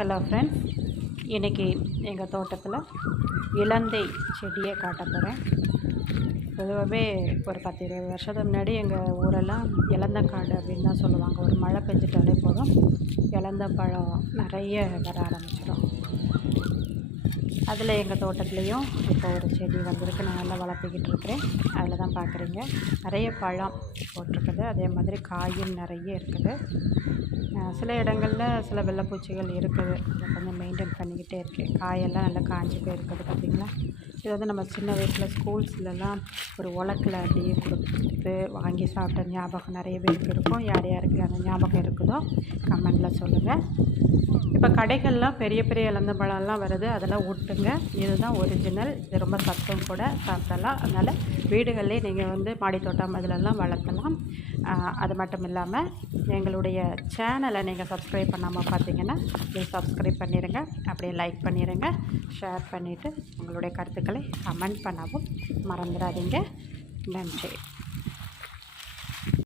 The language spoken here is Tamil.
ஹலோ ஃப்ரெண்ட்ஸ், இன்றைக்கி எங்கள் தோட்டத்தில் இலந்தை செடியை காட்ட போகிறேன். பொதுவாகவே ஒரு 10-20 வருஷத்துக்கு முன்னாடி எங்கள் ஊரெல்லாம் இலந்தக்காடு அப்படின்னு தான் சொல்லுவாங்க. ஒரு மழை பெஞ்சிட்டாலே போதும் இலந்த பழம் நிறைய வர ஆரம்பிச்சிடும். அதில் எங்கள் தோட்டத்துலேயும் இப்போ ஒரு செடி வந்திருக்கு. நான் நல்லா வளர்த்துக்கிட்டு இருக்கிறேன். அதில் தான் பார்க்குறீங்க, நிறைய பழம் போட்டிருக்குது. அதே மாதிரி காயும் நிறைய இருக்குது. சில இடங்களில் சில வெள்ளைப்பூச்சிகள் இருக்குது. அதை கொஞ்சம் மெயின்டைன் பண்ணிக்கிட்டே இருக்கேன். காயெல்லாம் நல்லா காஞ்சி போயிருக்குது பார்த்திங்களா. இது வந்து நம்ம சின்ன வயசில் ஸ்கூல்ஸ்லலாம் ஒரு உலக்கில் அப்படியே கொடுத்து வாங்கி சாப்பிட்ட ஞாபகம் நிறைய பேருக்கு இருக்கும். யார் யாருக்கு அந்த ஞாபகம் இருக்குதோ கமெண்டில் சொல்லுங்கள். இப்போ கடைகள்லாம் பெரிய பெரிய இலந்த பழம்லாம் வருது, அதெல்லாம் விட்டுங்க. இதுதான் ஒரிஜினல். இது ரொம்ப சத்தம் கூட, சாப்பிடலாம். அதனால் வீடுகளிலே நீங்கள் வந்து மாடித்தோட்டம் அதிலெல்லாம் வளர்க்கலாம். அது மட்டும் இல்லாமல் எங்களுடைய சேனலை நீங்கள் சப்ஸ்கிரைப் பண்ணாமல் பார்த்தீங்கன்னா ப்ளீஸ் சப்ஸ்கிரைப் பண்ணிடுங்க. அப்படியே லைக் பண்ணிடுங்க, ஷேர் பண்ணிவிட்டு உங்களுடைய கருத்துக்களை கமெண்ட் பண்ணவும் மறந்துடாதீங்க. நன்றி.